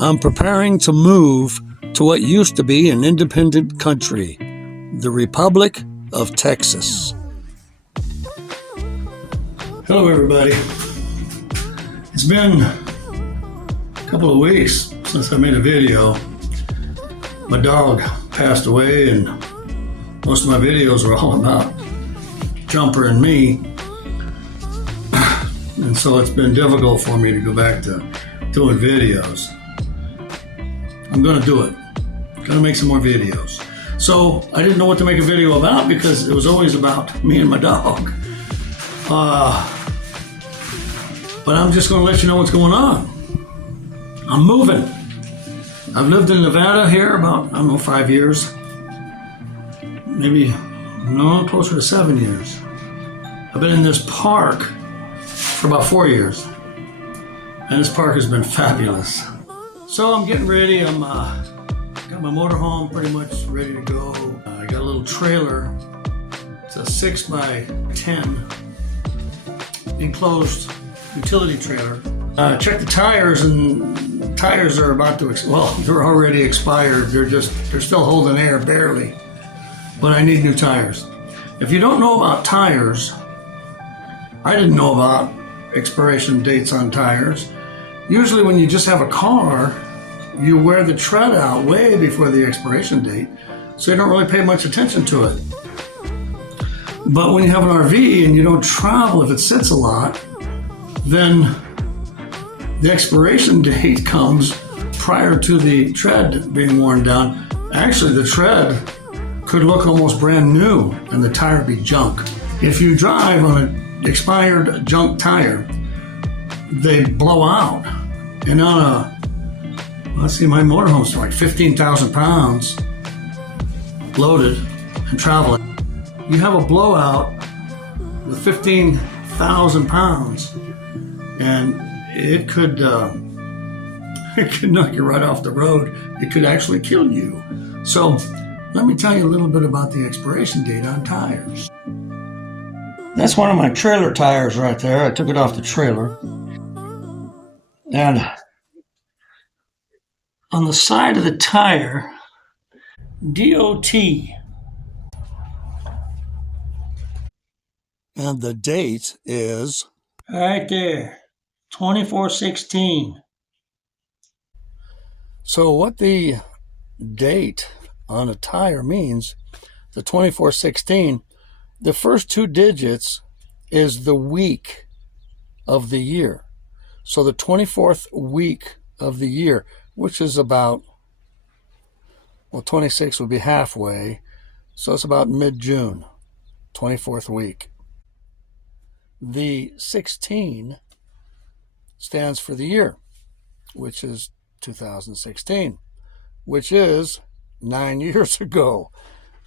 I'm preparing to move to what used to be an independent country, the Republic of Texas. Hello, everybody. It's been a couple of weeks since I made a video. My dog passed away, and most of my videos were all about Jumper and me. And so it's been difficult for me to go back to doing videos. I'm gonna do it. Gonna make some more videos. So I didn't know what to make a video about because it was always about me and my dog. But I'm just gonna let you know what's going on. I'm moving. I've lived in Nevada here about, 5 years. Maybe, closer to 7 years. I've been in this park for about 4 years. And this park has been fabulous. So I'm getting ready. Got my motorhome pretty much ready to go. I got a little trailer. It's a 6x10 enclosed utility trailer. Check the tires, and tires are about to, they're already expired. They're still holding air barely. But I need new tires. If you don't know about tires, I didn't know about expiration dates on tires. Usually when you just have a car, you wear the tread out way before the expiration date, so you don't really pay much attention to it. But when you have an RV and you don't travel, if it sits a lot, then the expiration date comes prior to the tread being worn down. Actually, the tread could look almost brand new and the tire be junk. If you drive on an expired junk tire, they blow out. And on my motorhome's like 15,000 pounds loaded and traveling. You have a blowout with 15,000 pounds, and it could knock you right off the road. It could actually kill you. So let me tell you a little bit about the expiration date on tires. That's one of my trailer tires right there. I took it off the trailer. And on the side of the tire, DOT. And the date is right there, 24/16. So what the date on a tire means, the 24/16, the first two digits is the week of the year. So the 24th week of the year, which is about, 26 would be halfway. So it's about mid-June, 24th week. The 16 stands for the year, which is 2016, which is 9 years ago.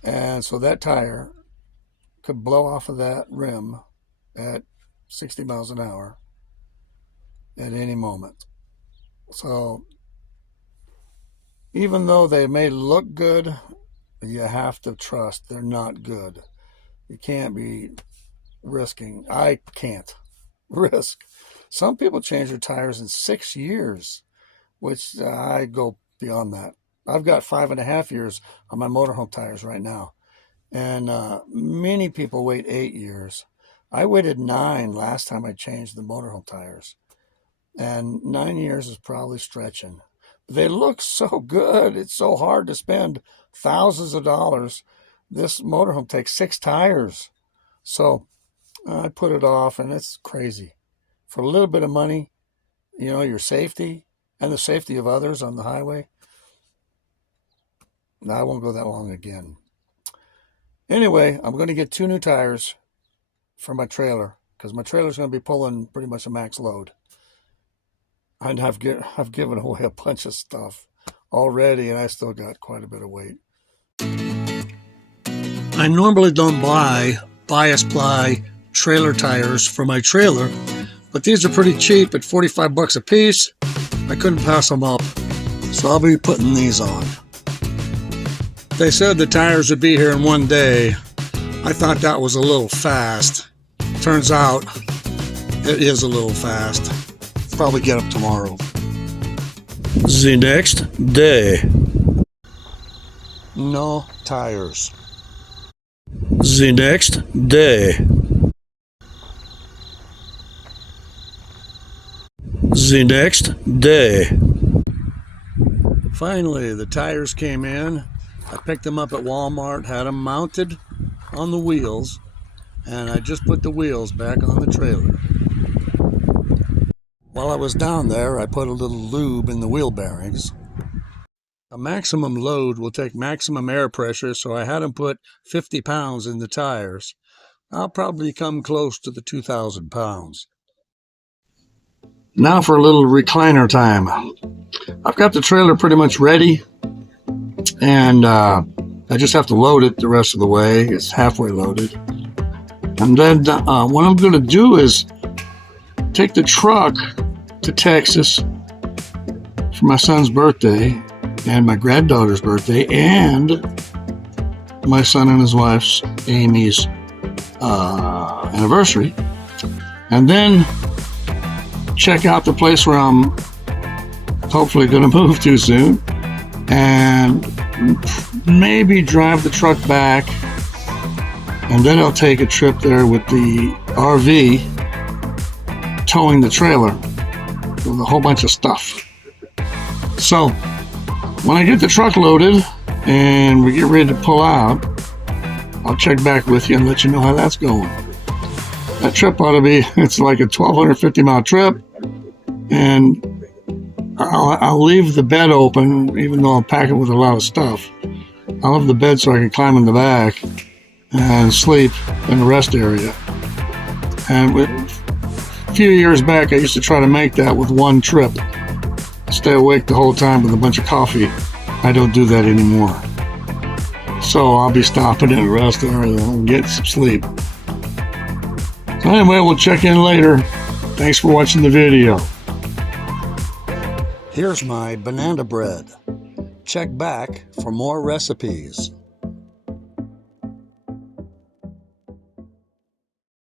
And so that tire could blow off of that rim at 60 miles an hour at any moment. So even though they may look good, you have to trust they're not good. You can't be risking. I can't risk. Some people change their tires in 6 years, which I go beyond that. I've got 5.5 years on my motorhome tires right now. And many people wait 8 years. I waited 9 last time I changed the motorhome tires. And 9 years is probably stretching. They look so good. It's so hard to spend thousands of dollars. This motorhome takes 6 tires. So I put it off, and it's crazy. For a little bit of money, your safety and the safety of others on the highway, I won't go that long again. Anyway, I'm going to get 2 new tires for my trailer because my trailer's going to be pulling pretty much a max load. And I've given away a bunch of stuff already, and I still got quite a bit of weight. I normally don't buy bias ply trailer tires for my trailer, but these are pretty cheap at 45 bucks a piece. I couldn't pass them up, so I'll be putting these on. They said the tires would be here in one day. I thought that was a little fast. Turns out it is a little fast. Probably get them tomorrow. The next day. No tires. The next day. The next day. Finally, the tires came in. I picked them up at Walmart, had them mounted on the wheels, and I just put the wheels back on the trailer. While I was down there, I put a little lube in the wheel bearings. A maximum load will take maximum air pressure, so I had them put 50 pounds in the tires. I'll probably come close to the 2,000 pounds. Now for a little recliner time. I've got the trailer pretty much ready, and I just have to load it the rest of the way. It's halfway loaded. And then what I'm going to do is take the truck to Texas for my son's birthday and my granddaughter's birthday and my son and his wife's, Amy's, anniversary. And then check out the place where I'm hopefully going to move to soon, and maybe drive the truck back, and then I'll take a trip there with the RV, towing the trailer with a whole bunch of stuff. So when I get the truck loaded and we get ready to pull out, I'll check back with you and let you know how that's going. That trip ought to be, it's like a 1,250 mile trip, and I'll leave the bed open, even though I'll pack it with a lot of stuff. I'll leave the bed so I can climb in the back and sleep in the rest area. And a few years back, I used to try to make that with one trip. Stay awake the whole time with a bunch of coffee. I don't do that anymore. So I'll be stopping in the rest area and get some sleep. So anyway, we'll check in later. Thanks for watching the video. Here's my banana bread. Check back for more recipes.